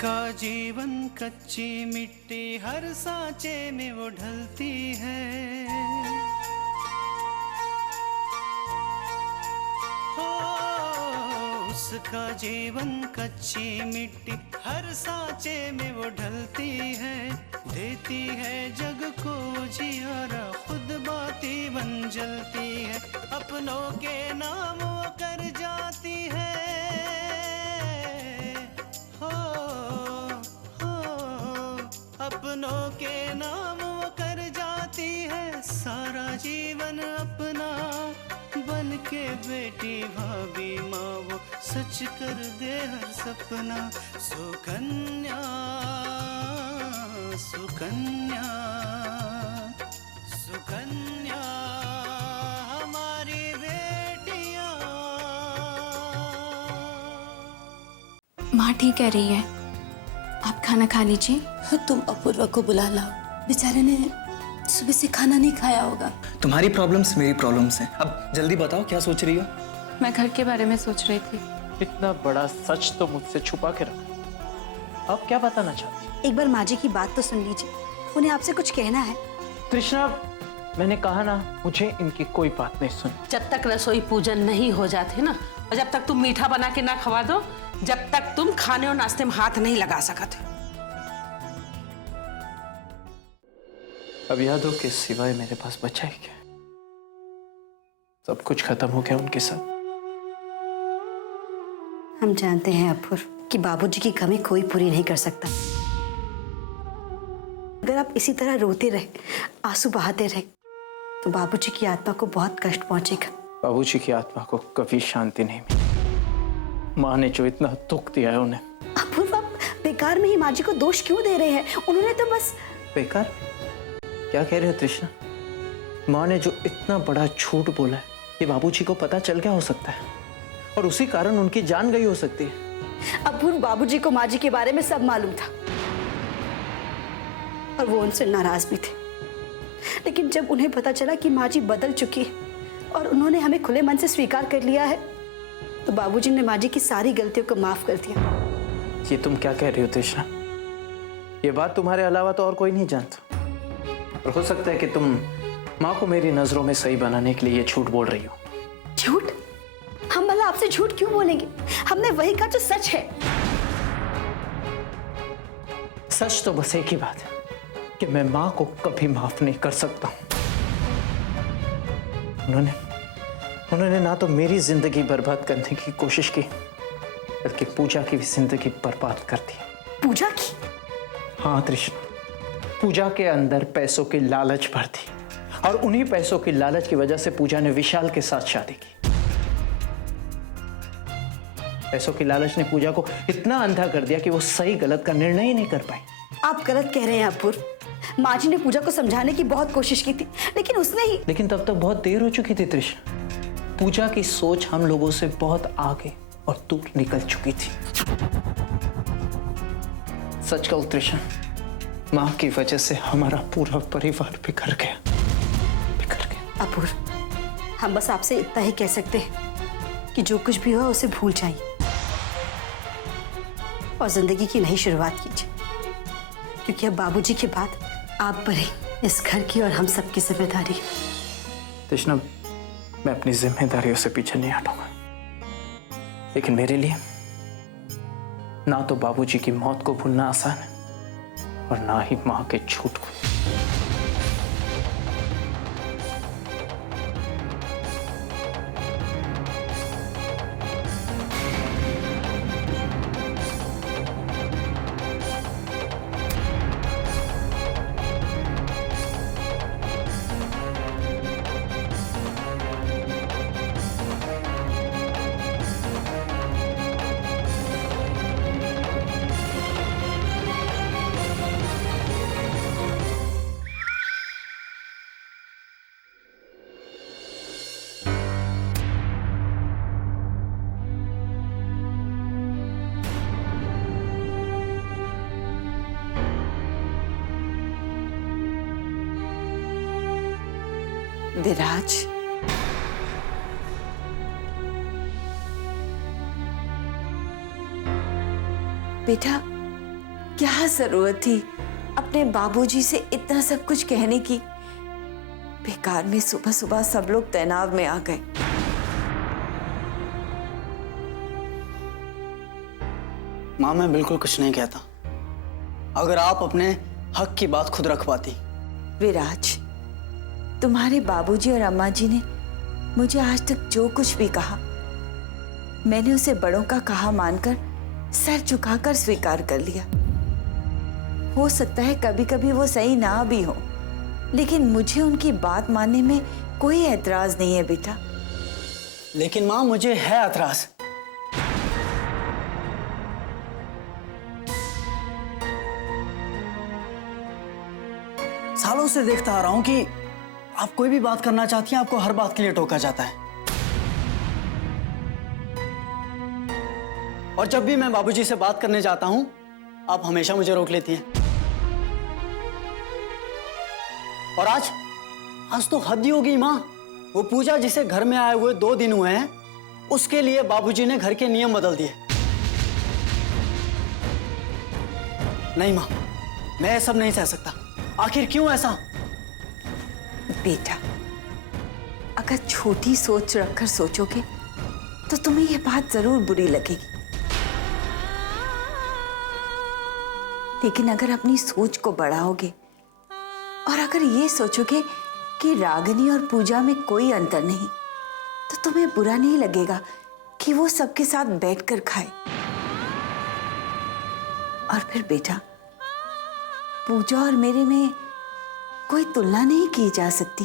उसका जीवन कच्ची मिट्टी हर सांचे में वो ढलती है। हो उसका जीवन कच्ची मिट्टी हर सांचे में वो ढलती है। देती है जग को जियारा खुद बाती बन जलती है। अपनों के नाम वो कर जाती है। अपनों के नाम वो कर जाती है। सारा जीवन अपना बन के बेटी भाभी माँ वो सच कर दे हर सपना। सुकन्या सुकन्या सुकन्या हमारी बेटियाँ। माँ ठीक कह रही है, आप खाना खा लीजिए। तुम अपूर्वा को बुला लाओ, बेचारे ने सुबह से खाना नहीं खाया होगा। तुम्हारी प्रॉब्लम्स मेरी प्रॉब्लम्स हैं। अब जल्दी बताओ क्या सोच रही हो? मैं घर के बारे में सोच रही थी। इतना बड़ा सच तो मुझसे छुपा के रखा। अब क्या बताना चाहती? एक बार माँ जी की बात तो सुन लीजिए, उन्हें आपसे कुछ कहना है। तृष्णा, मैंने कहा ना, मुझे इनकी कोई बात नहीं सुन। जब तक रसोई पूजन नहीं हो जाती ना, और जब तक तुम मीठा बना के ना खवा दो, जब तक तुम खाने और नाश्ते में हाथ नहीं लगा सकते। अब यादों के सिवाय मेरे पास बचा ही क्या? सब कुछ खत्म हो गया उनके साथ। हम जानते हैं अपूर्व कि बाबूजी की कमी कोई पूरी नहीं कर सकता। अगर आप इसी तरह रोते रहे, आंसू बहाते रहे, तो बाबूजी की आत्मा को बहुत कष्ट पहुंचेगा। बाबूजी की आत्मा को कभी शांति नहीं मिली। माँ ने जो इतना दुख दिया है उन्हें। अपूर्व, आप बेकार में ही माँ जी को दोष क्यों दे रहे हैं? उन्होंने तो बस। बेकार? क्या कह रहे हो तृष्णा? माँ ने जो इतना बड़ा झूठ बोला है, ये बाबूजी को पता चल गया हो सकता है, और उसी कारण उनकी जान गई हो सकती है। अपूर्व, बाबूजी को माँ जी के बारे में सब मालूम था और वो उनसे नाराज भी थे। लेकिन जब उन्हें पता चला कि माँ जी बदल चुकी है और उन्होंने हमें खुले मन से स्वीकार कर लिया है, तो बाबूजी ने माँ जी की सारी गलतियों को माफ कर दिया। ये तुम क्या कह रही हो तृष्णा? ये बात तुम्हारे अलावा तो और कोई नहीं जानता। और हो सकता है कि तुम माँ को मेरी नजरों में सही बनाने के लिए ये झूठ बोल रही हो। झूठ? हम भला आपसे झूठ क्यों बोलेंगे? हमने वही कहा जो सच है। सच तो बस एक ही बात है कि मैं माँ को कभी माफ नहीं कर सकता। उन्होंने ना तो मेरी जिंदगी बर्बाद करने की कोशिश की, बल्कि पूजा की भी जिंदगी बर्बाद कर दी। पूजा की? हाँ तृष्णा, पूजा के अंदर पैसों की लालच भर दी, और उन्हीं पैसों की लालच की वजह से पूजा ने विशाल के साथ शादी की। पैसों की लालच ने पूजा को इतना अंधा कर दिया कि वो सही गलत का निर्णय ही नहीं कर पाई। आप गलत कह रहे हैं अपूर्व। माँ जी ने पूजा को समझाने की बहुत कोशिश की थी, लेकिन उसने ही। लेकिन तब तक बहुत देर हो चुकी थी तृष्णा। पूजा की सोच हम लोगों से बहुत आगे और दूर निकल चुकी थी। सच कहूं तृष्णा, माँ की वजह से हमारा पूरा परिवार बिखर गया। अपूर्व, हम बस आपसे इतना ही कह सकते हैं कि जो कुछ भी हुआ उसे भूल जाइए और जिंदगी की नई शुरुआत कीजिए, क्योंकि अब बाबूजी के बाद आप पर ही इस घर की और हम सबकी जिम्मेदारी है। तृष्णा, मैं अपनी जिम्मेदारियों से पीछे नहीं हटूंगा, लेकिन मेरे लिए ना तो बाबूजी की मौत को भूलना आसान है और ना ही माँ के झूठ को। विराज, बेटा क्या जरूरत थी अपने बाबूजी से इतना सब कुछ कहने की? बेकार में सुबह सुबह सब लोग तनाव में आ गए। माँ, मैं बिल्कुल कुछ नहीं कहता। अगर आप अपने हक की बात खुद रख पाती। विराज, तुम्हारे बाबूजी और अम्मा जी ने मुझे आज तक जो कुछ भी कहा, मैंने उसे बड़ों का कहा मानकर सर झुकाकर स्वीकार कर लिया। हो सकता है कभी कभी वो सही ना भी हो, लेकिन मुझे उनकी बात मानने में कोई ऐतराज नहीं है बेटा। लेकिन माँ, मुझे है ऐतराज। सालों से देखता आ रहा हूं कि आप कोई भी बात करना चाहती हैं, आपको हर बात के लिए टोका जाता है। और जब भी मैं बाबूजी से बात करने जाता हूं, आप हमेशा मुझे रोक लेती हैं। और आज तो हद ही हो गई माँ। वो पूजा जिसे घर में आए हुए 2 दिन हुए हैं, उसके लिए बाबूजी ने घर के नियम बदल दिए। नहीं माँ, मैं ये सब नहीं सह सकता। आखिर क्यों ऐसा? बेटा, अगर छोटी सोच रखकर सोचोगे तो तुम्हें यह बात जरूर बुरी लगेगी, लेकिन अगर अपनी सोच को बढ़ाओगे और अगर ये सोचोगे कि रागिनी और पूजा में कोई अंतर नहीं, तो तुम्हें बुरा नहीं लगेगा कि वो सबके साथ बैठकर खाए। और फिर बेटा, पूजा और मेरे में कोई तुलना नहीं की जा सकती।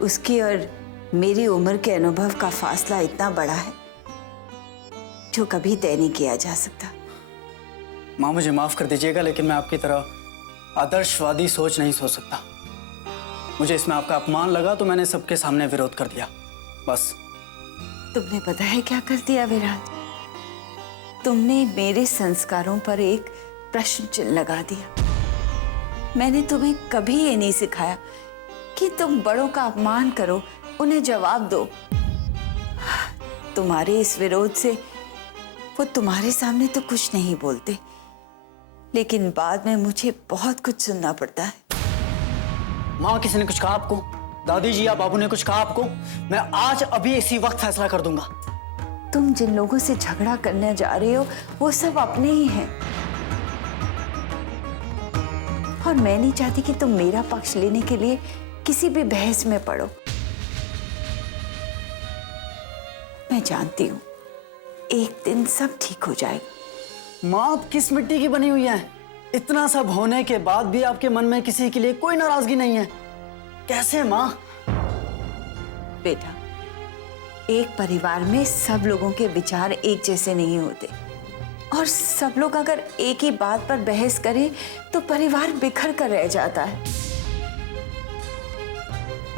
उसकी और मेरी उम्र के अनुभव का फासला इतना बड़ा है जो कभी तय नहीं किया जा सकता। माँ, मुझे माफ कर दीजिएगा, लेकिन मैं आपकी तरह आदर्शवादी सोच नहीं सोच सकता। मुझे इसमें आपका अपमान लगा तो मैंने सबके सामने विरोध कर दिया, बस। तुमने पता है क्या कर दिया विराज? तुमने मेरे संस्कारों पर एक प्रश्न चिन्ह लगा दिया। मैंने तुम्हें कभी ये नहीं सिखाया कि तुम बड़ों का अपमान करो, उन्हें जवाब दो। तुम्हारे इस विरोध से वो तुम्हारे सामने तो कुछ नहीं बोलते, लेकिन बाद में मुझे बहुत कुछ सुनना पड़ता है। माँ, किसी ने कुछ कहा आपको? दादी जी या बाबू ने कुछ कहा आपको? मैं आज अभी इसी वक्त फैसला कर दूंगा। तुम जिन लोगों से झगड़ा करने जा रहे हो वो सब अपने ही हैं, और मैं नहीं चाहती कि तुम मेरा पक्ष लेने के लिए किसी भी बहस में पड़ो। मैं जानती हूं एक दिन सब ठीक हो जाएगा। माँ, आप किस मिट्टी की बनी हुई हैं? इतना सब होने के बाद भी आपके मन में किसी के लिए कोई नाराजगी नहीं है? कैसे माँ? बेटा, एक परिवार में सब लोगों के विचार एक जैसे नहीं होते, और सब लोग अगर एक ही बात पर बहस करें तो परिवार बिखर कर रह जाता है।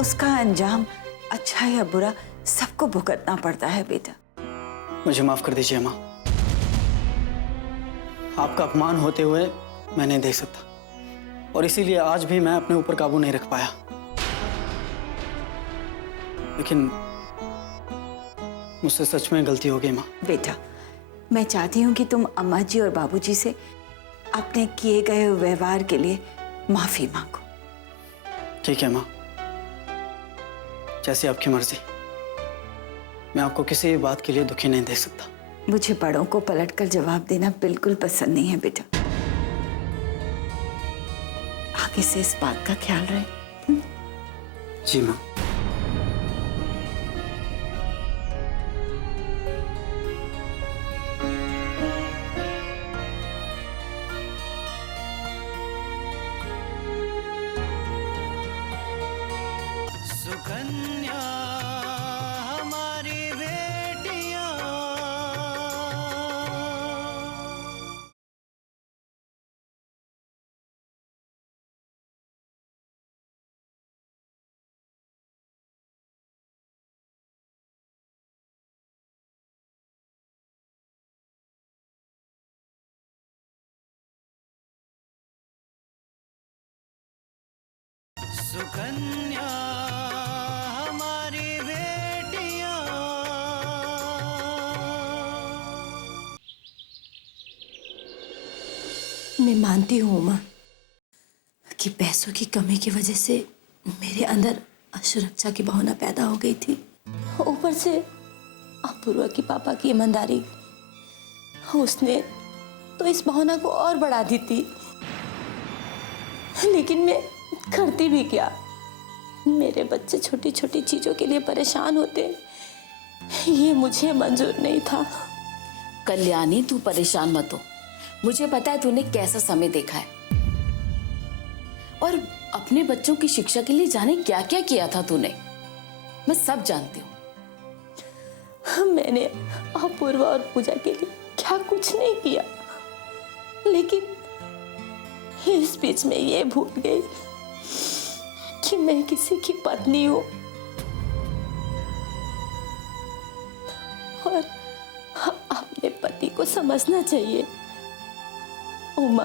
उसका अंजाम अच्छा या बुरा सबको भुगतना पड़ता है बेटा। मुझे माफ कर दीजिए माँ। आपका अपमान होते हुए मैं नहीं देख सकता, और इसीलिए आज भी मैं अपने ऊपर काबू नहीं रख पाया। लेकिन मुझसे सच में गलती हो गई माँ। बेटा, मैं चाहती हूँ कि तुम अम्मा जी और बाबूजी से अपने किए गए व्यवहार के लिए माफी मांगो। ठीक है माँ, जैसी आपकी मर्जी। मैं आपको किसी भी बात के लिए दुखी नहीं देख सकता। मुझे बड़ों को पलटकर जवाब देना बिल्कुल पसंद नहीं है बेटा। आगे से इस बात का ख्याल रहे। जी माँ। सुकन्या हमारी बेटियां। सुकन्या हमारी बेटियां। मैं मानती हूँ उमा कि पैसों की कमी की वजह से मेरे अंदर असुरक्षा की भावना पैदा हो गई थी। ऊपर से अपूर्वा की पापा की ईमानदारी, उसने तो इस भावना को और बढ़ा दी थी। लेकिन मैं करती भी क्या? मेरे बच्चे छोटी छोटी चीजों के लिए परेशान होते, ये मुझे मंजूर नहीं था। कल्याणी, तू परेशान मत हो। मुझे पता है तूने कैसा समय देखा है और अपने बच्चों की शिक्षा के लिए जाने क्या क्या किया था तूने। मैं सब जानती हूँ। मैंने अपूर्वा और पूजा के लिए क्या कुछ नहीं किया, लेकिन इस बीच में ये भूल गई कि मैं किसी की पत्नी हूं और अपने पति को समझना चाहिए। उमा,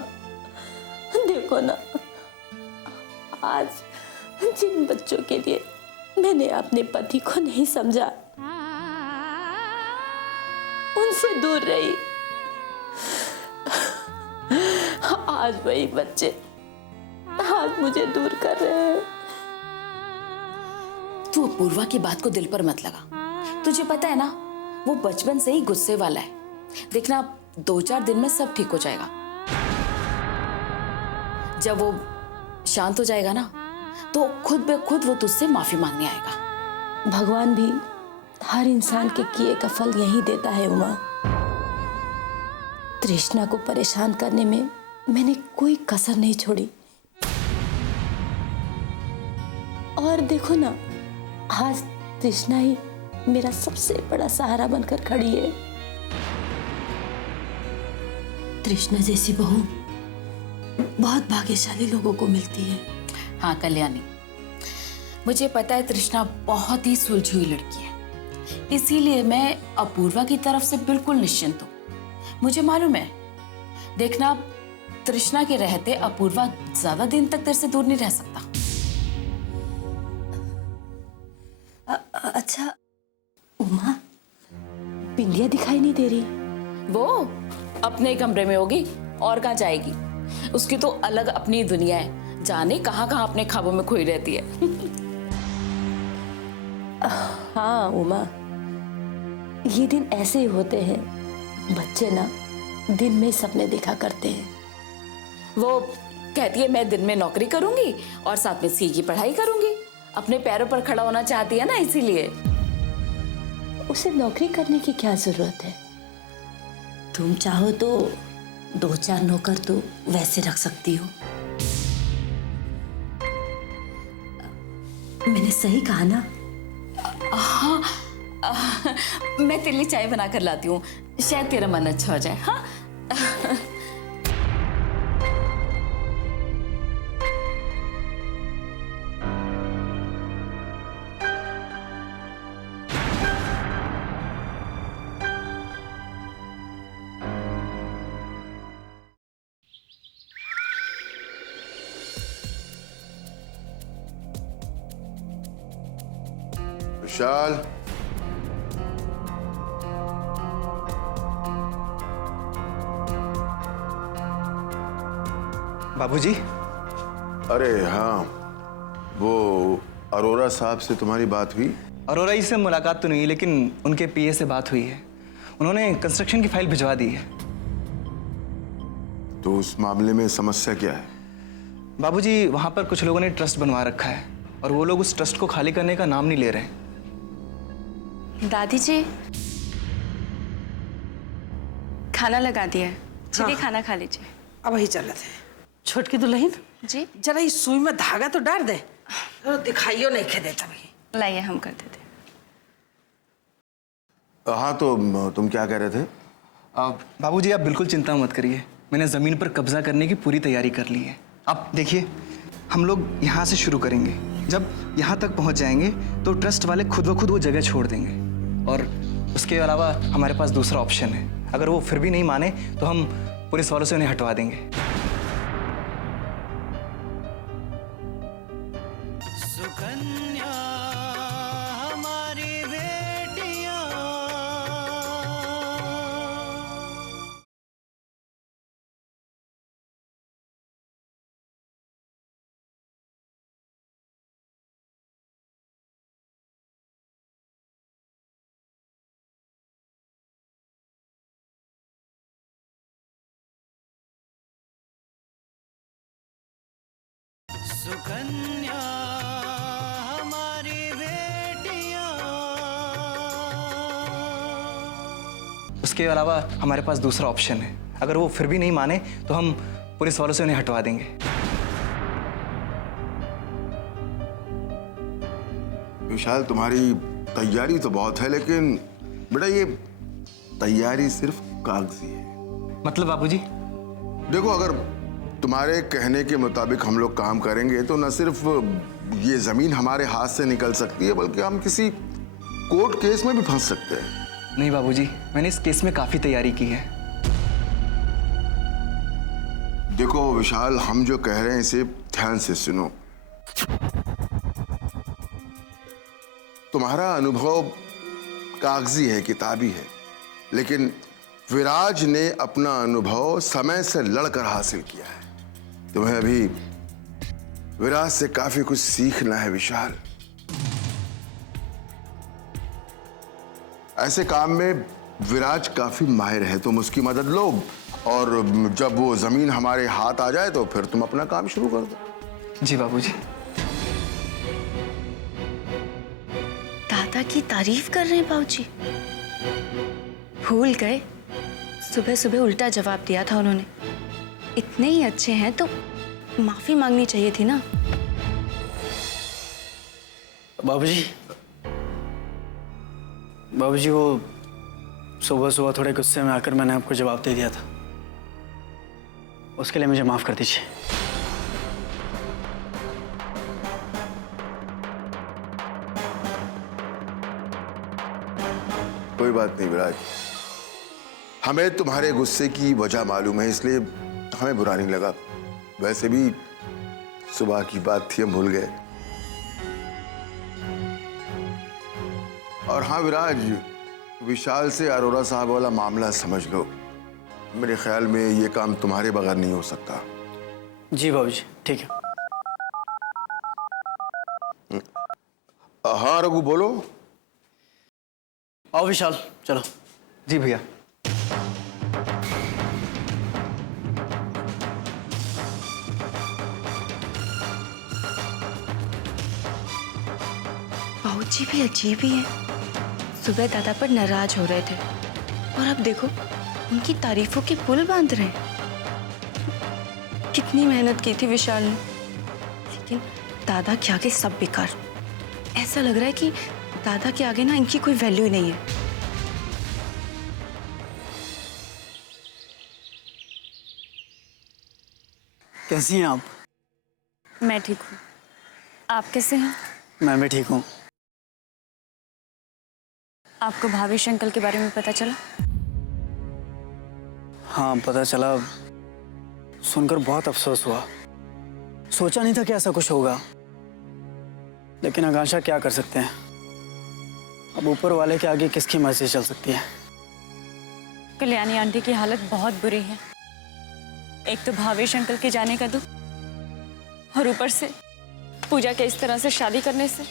देखो ना, आज जिन बच्चों के लिए मैंने अपने पति को नहीं समझा, उनसे दूर रही, आज वही बच्चे आज मुझे दूर कर रहे हैं। तू अपूर्वा की बात को दिल पर मत लगा। तुझे पता है ना, वो बचपन से ही गुस्से वाला है। देखना 2-4 दिन में सब ठीक हो जाएगा। जब वो शांत हो जाएगा ना, तो खुद ब खुद वो तुझसे माफी मांगने आएगा। भगवान भी हर इंसान के किए का फल यही देता है उमा। तृष्णा को परेशान करने में मैंने कोई कसर नहीं छोड़ी। और देखो ना, आज तृष्णा ही मेरा सबसे बड़ा सहारा बनकर खड़ी है। तृष्णा जैसी बहू बहुत भाग्यशाली लोगों को मिलती है। हाँ कल्याणी, मुझे पता है तृष्णा बहुत ही सुलझी हुई लड़की है, इसीलिए मैं अपूर्वा की तरफ से बिल्कुल निश्चिंत हूँ। मुझे मालूम है, देखना तृष्णा के रहते अपूर्वा ज्यादा दिन तक तेरे से दूर नहीं रह सकता। अच्छा उमा, बिंदिया दिखाई नहीं दे रही? वो अपने कमरे में होगी, और कहाँ जाएगी? उसकी तो अलग अपनी दुनिया है, जाने कहाँ कहाँ अपने ख्वाबों में खोई रहती है। हाँ उमा, ये दिन ऐसे ही होते हैं। बच्चे ना दिन में सपने देखा करते हैं। वो कहती है मैं दिन में नौकरी करूंगी और साथ में सीए की पढ़ाई करूंगी। अपने पैरों पर खड़ा होना चाहती है ना, इसीलिए। उसे नौकरी करने की क्या जरूरत है? तुम चाहो तो 2-4 नौकर तो वैसे रख सकती हो। मैंने सही कहा ना? हाँ, मैं तेरे लिए चाय बना कर लाती हूँ, शायद तेरा मन अच्छा हो जाए। हाँ विशाल, बाबूजी। अरे हाँ, वो अरोरा साहब से तुम्हारी बात हुई? अरोरा जी से मुलाकात तो नहीं, लेकिन उनके पीए से बात हुई है। उन्होंने कंस्ट्रक्शन की फाइल भिजवा दी है। तो उस मामले में समस्या क्या है? बाबूजी, वहां पर कुछ लोगों ने ट्रस्ट बनवा रखा है और वो लोग उस ट्रस्ट को खाली करने का नाम नहीं ले रहे। दादी जी, खाना लगा दिया है, चलिए खाना खा लीजिए। अब वही चलत है। छोटकी दुल्हन जी, जरा इस सुई में धागा तो डाल दे, तो दिखाइयो नहीं खे देता भाई। लाइए हम कर देते। हाँ, तो तुम क्या कह रहे थे? बाबूजी, आप बिल्कुल चिंता मत करिए, मैंने जमीन पर कब्जा करने की पूरी तैयारी कर ली है। आप देखिए, हम लोग यहाँ से शुरू करेंगे। जब यहाँ तक पहुँच जाएंगे तो ट्रस्ट वाले खुद ब खुद वो जगह छोड़ देंगे, और उसके अलावा हमारे पास दूसरा ऑप्शन है। अगर वो फिर भी नहीं माने तो हम पुलिस वालों से उन्हें हटवा देंगे। सुकन्या हमारी बेटियां। उसके अलावा हमारे पास दूसरा ऑप्शन है। अगर वो फिर भी नहीं माने तो हम पुलिस वालों से उन्हें हटवा देंगे। विशाल, तुम्हारी तैयारी तो बहुत है, लेकिन बेटा ये तैयारी सिर्फ कागजी है। मतलब बाबूजी? देखो, अगर तुम्हारे कहने के मुताबिक हम लोग काम करेंगे तो न सिर्फ ये जमीन हमारे हाथ से निकल सकती है, बल्कि हम किसी कोर्ट केस में भी फंस सकते हैं। नहीं बाबूजी, मैंने इस केस में काफी तैयारी की है। देखो विशाल, हम जो कह रहे हैं इसे ध्यान से सुनो। तुम्हारा अनुभव कागजी है, किताबी है, लेकिन विराज ने अपना अनुभव समय से लड़कर हासिल किया है। तुम्हें अभी विराज से काफी कुछ सीखना है विशाल। ऐसे काम में विराज काफी माहिर है, तुम उसकी मदद लो, और जब वो जमीन हमारे हाथ आ जाए तो फिर तुम अपना काम शुरू कर दो। जी बाबूजी। दादा की तारीफ कर रहे हैं बाबूजी। भूल गए, सुबह सुबह उल्टा जवाब दिया था उन्होंने। इतने ही अच्छे हैं तो माफी मांगनी चाहिए थी ना। बाबूजी, बाबूजी वो सुबह सुबह थोड़े गुस्से में आकर मैंने आपको जवाब दे दिया था, उसके लिए मुझे माफ कर दीजिए। कोई बात नहीं विराज, हमें तुम्हारे गुस्से की वजह मालूम है, इसलिए हमें बुरा नहीं लगा। वैसे भी सुबह की बात थी, हम भूल गए। और हाँ विराज, विशाल से अरोरा साहब वाला मामला समझ लो। मेरे ख्याल में ये काम तुम्हारे बगैर नहीं हो सकता। जी बाबूजी, ठीक है। हाँ रघु, बोलो। आओ विशाल, चलो। जी भैया। बाबूजी भी अजीब ही है। सुबह दादा पर नाराज हो रहे थे और अब देखो उनकी तारीफों के पुल बांध रहे हैं। कितनी मेहनत की थी विशाल ने, लेकिन दादा के आगे सब बेकार। ऐसा लग रहा है कि दादा के आगे ना इनकी कोई वैल्यू ही नहीं है। कैसी हैं आप? मैं ठीक हूँ, आप कैसे हैं? मैं भी ठीक हूँ। आपको भावेश अंकल के बारे में पता चला? हाँ पता चला, सुनकर बहुत अफसोस हुआ। सोचा नहीं था कि ऐसा कुछ होगा, लेकिन आकांक्षा क्या कर सकते हैं। अब ऊपर वाले के आगे किसकी मर्जी चल सकती है। कल्याणी आंटी की हालत बहुत बुरी है। एक तो भावेश अंकल के जाने का दुख, और ऊपर से पूजा के इस तरह से शादी करने से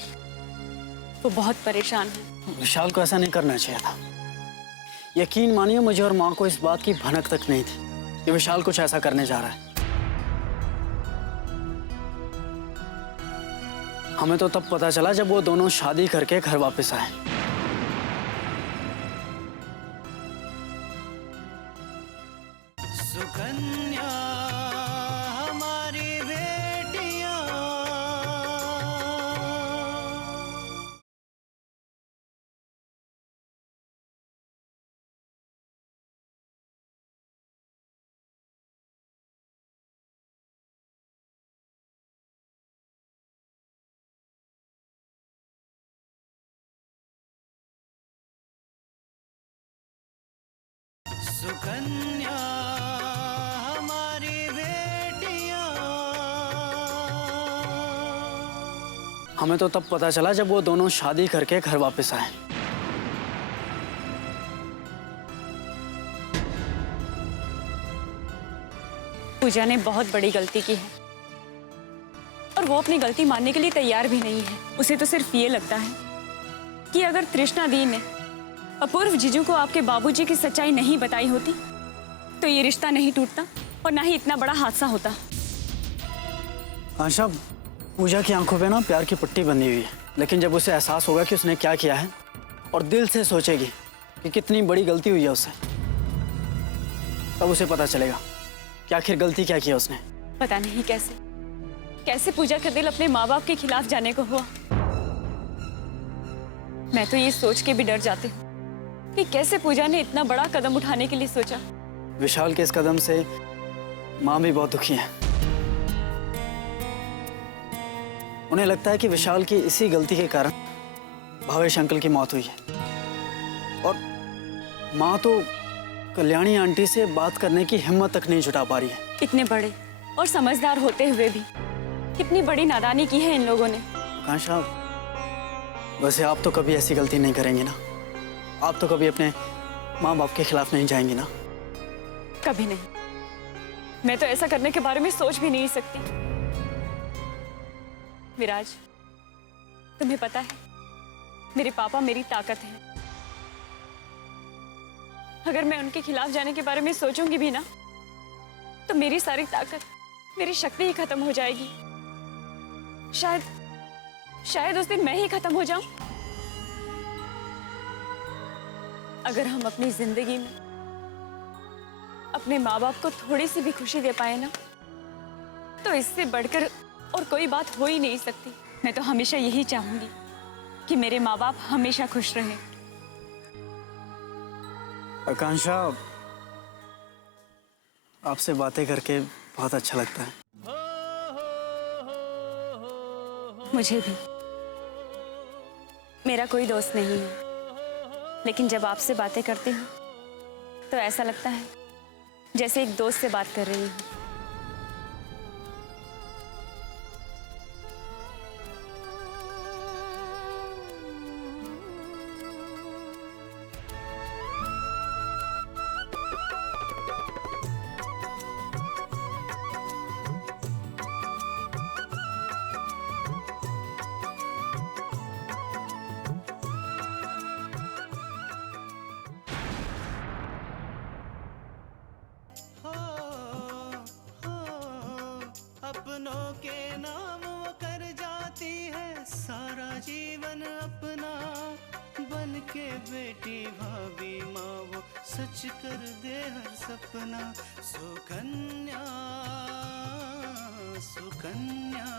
वो बहुत परेशान है। विशाल को ऐसा नहीं करना चाहिए था। यकीन मानिए, मुझे और माँ को इस बात की भनक तक नहीं थी कि विशाल कुछ ऐसा करने जा रहा है। हमें तो तब पता चला जब वो दोनों शादी करके घर वापस आए। सुकन्या हमारी बेटियां। सुकन्या हमारी बेटियां। हमें तो तब पता चला जब वो दोनों शादी करके घर वापस आए। पूजा ने बहुत बड़ी गलती की है और वो अपनी गलती मानने के लिए तैयार भी नहीं है। उसे तो सिर्फ ये लगता है कि अगर तृष्णा दी ने अपूर्व जीजू को आपके बाबूजी की सच्चाई नहीं बताई होती तो ये रिश्ता नहीं टूटता और ना ही इतना बड़ा हादसा होता। आशा, पूजा की आंखों पे ना प्यार की पट्टी बंधी हुई है, लेकिन जब उसे एहसास होगा कि उसने क्या किया है और दिल से सोचेगी कि कितनी बड़ी गलती हुई है उससे, तब उसे पता चलेगा कि आखिर गलती क्या की है उसने। पता नहीं कैसे पूजा का दिल अपने माँ बाप के खिलाफ जाने को हुआ। मैं तो ये सोच के भी डर जाती हूँ कि कैसे पूजा ने इतना बड़ा कदम उठाने के लिए सोचा। विशाल के इस कदम से माँ भी बहुत दुखी है। उन्हें लगता है कि विशाल की इसी गलती के कारण भावेश अंकल की मौत हुई है और माँ तो कल्याणी आंटी से बात करने की हिम्मत तक नहीं जुटा पा रही है। इतने बड़े और समझदार होते हुए भी कितनी बड़ी नादानी की है इन लोगों ने। आकांक्षा, वैसे आप तो कभी ऐसी गलती नहीं करेंगी ना? आप तो कभी अपने माँ बाप के खिलाफ नहीं जाएंगी ना? कभी नहीं। मैं तो ऐसा करने के बारे में सोच भी नहीं सकती। विराज, तुम्हें पता है मेरे पापा मेरी ताकत है। अगर मैं उनके खिलाफ जाने के बारे में सोचूंगी भी ना तो मेरी सारी ताकत, मेरी शक्ति ही खत्म हो जाएगी। शायद उस दिन मैं ही खत्म हो जाऊं। अगर हम अपनी जिंदगी में अपने माँ बाप को थोड़ी सी भी खुशी दे पाए ना तो इससे बढ़कर और कोई बात हो ही नहीं सकती। मैं तो हमेशा यही चाहूंगी कि मेरे माँ बाप हमेशा खुश रहें। आकांक्षा, आपसे बातें करके बहुत अच्छा लगता है। मुझे भी। मेरा कोई दोस्त नहीं है, लेकिन जब आपसे बातें करती हूँ तो ऐसा लगता है जैसे एक दोस्त से बात कर रही हूँ। अपनों के नाम वो कर जाती है सारा जीवन अपना, बन के बेटी भाभी माँ वो सच कर दे हर सपना। सुकन्या सुकन्या